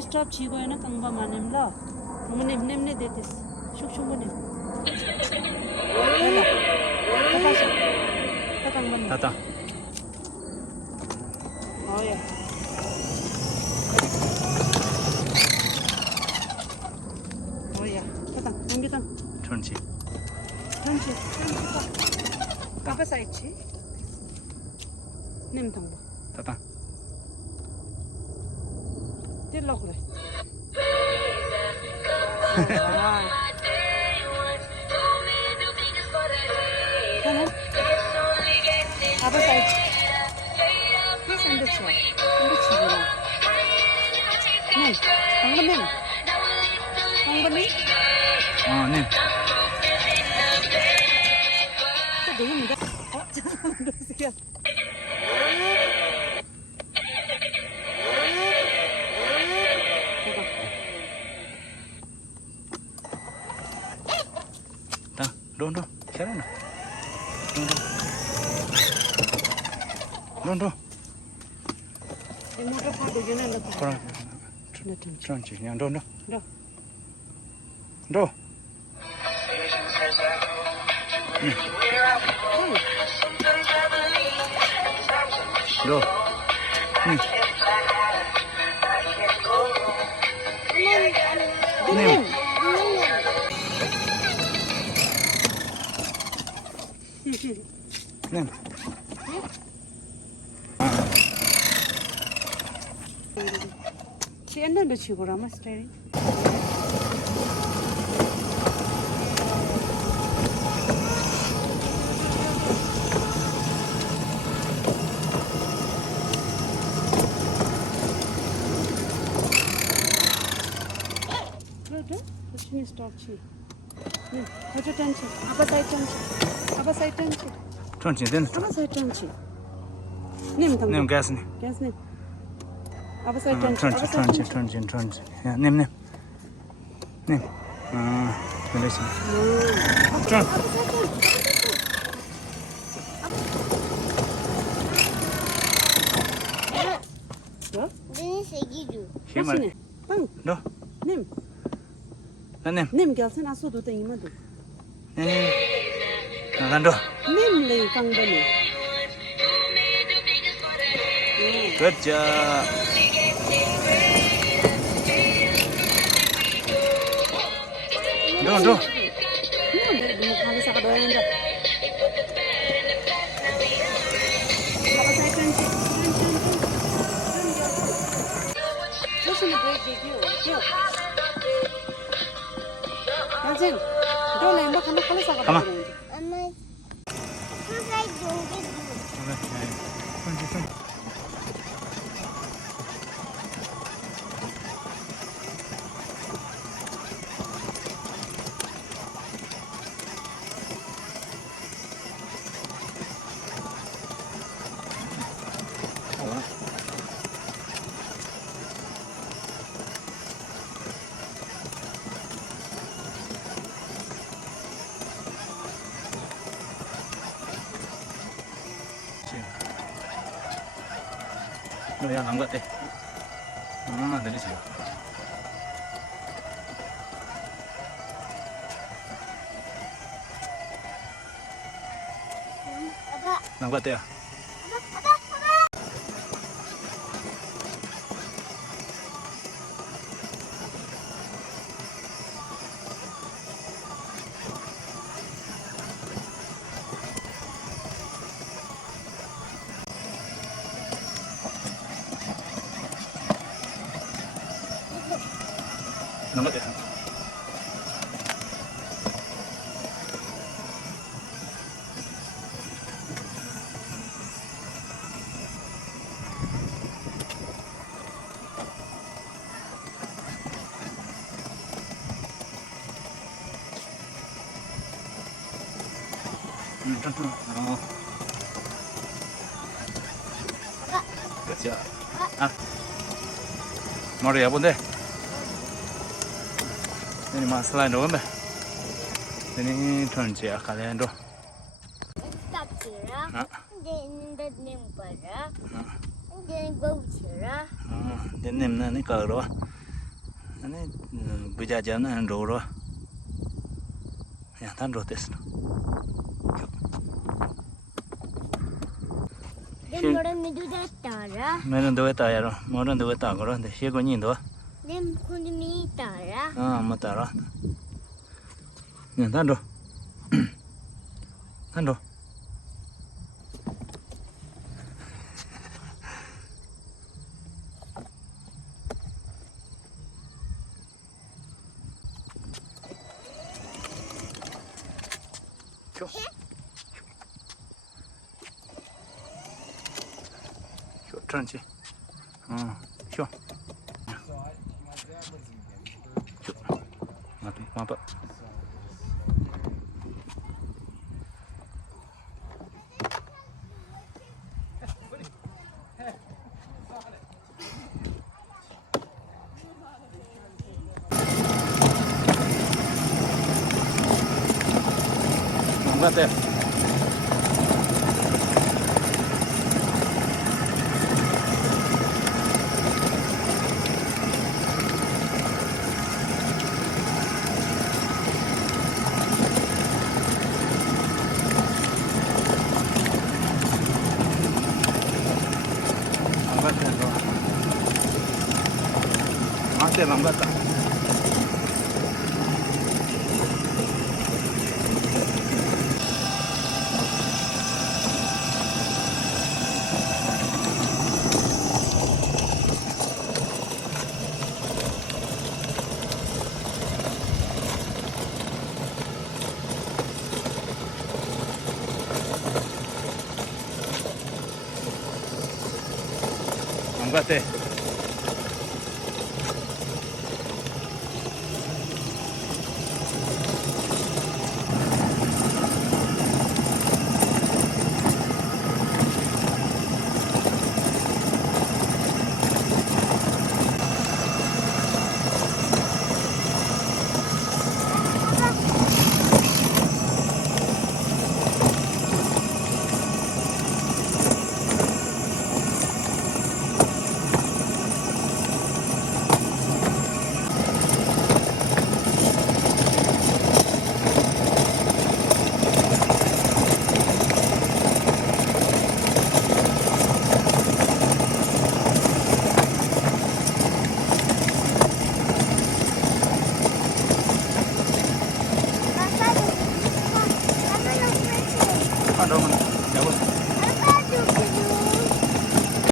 stop chigo ena kangba manem la. Nem ne detes. Shuk ne. Ela. Tapasa. Tatang man. Tata. Oh yeah. Oh yeah. Tatang. Ngitan. 천지. Tanchi. Apa side chi? Nem tang. Tata. Til log re. Apa side? Yes, and the chair. And the chair. Nem. Hangba nem. Hangba nem. 네. 되게 무다. 잠깐만. 다. 론도. 잘하나. 론도. 이 모터 파도 전에 넣고. 그럼. 천지. 그냥 론도. 로. 로. 님. 님. 시엔는 몇 치고라 마스터리. Sini stop chi. Nih, aja tanchi. Apa side tanchi? Apa side tanchi? 천지 된. Apa side tanchi? Nim tang. 님 가스니. Gas nim. Apa side tanchi? Apa side tanchi? 천지. 야, 님. 님. 그래서. 전. 뭐? 네 세기주. 힘을. 빵. 너. 님. 님. 님 gas은 아소도 때 이마도. 나간다. 님 레이 강በ니. Good job. 너. 뭐 가서 사가 넣어야 한다. Apa side tanchi? 조심히 break Yazin, don't let me come and Come on. 엄마. 사사이 종게 너야 난 같아. 얼마나 내리세요. 아빠. 난 같아요. 난 같아요. 그렇죠. 머리 야본데. ini masalah itu kan, ini tunjuk kalian tuh. Stop cerah. Dia ini dah nimpa dah. Dia bau cerah. để nem nó cờ rồi nó bây giờ cho nó ăn đồ rồi ya tan rồi test Dem bora medusa tara. mấy đứa tao rồi mấy đứa tao rồi để xe có nhìn đó Dem kundi mi tara. mà tao rồi ya tan rồi tan rồi trơn chứ 쇼 쇼 맞아 맞아 망갔다 망갔대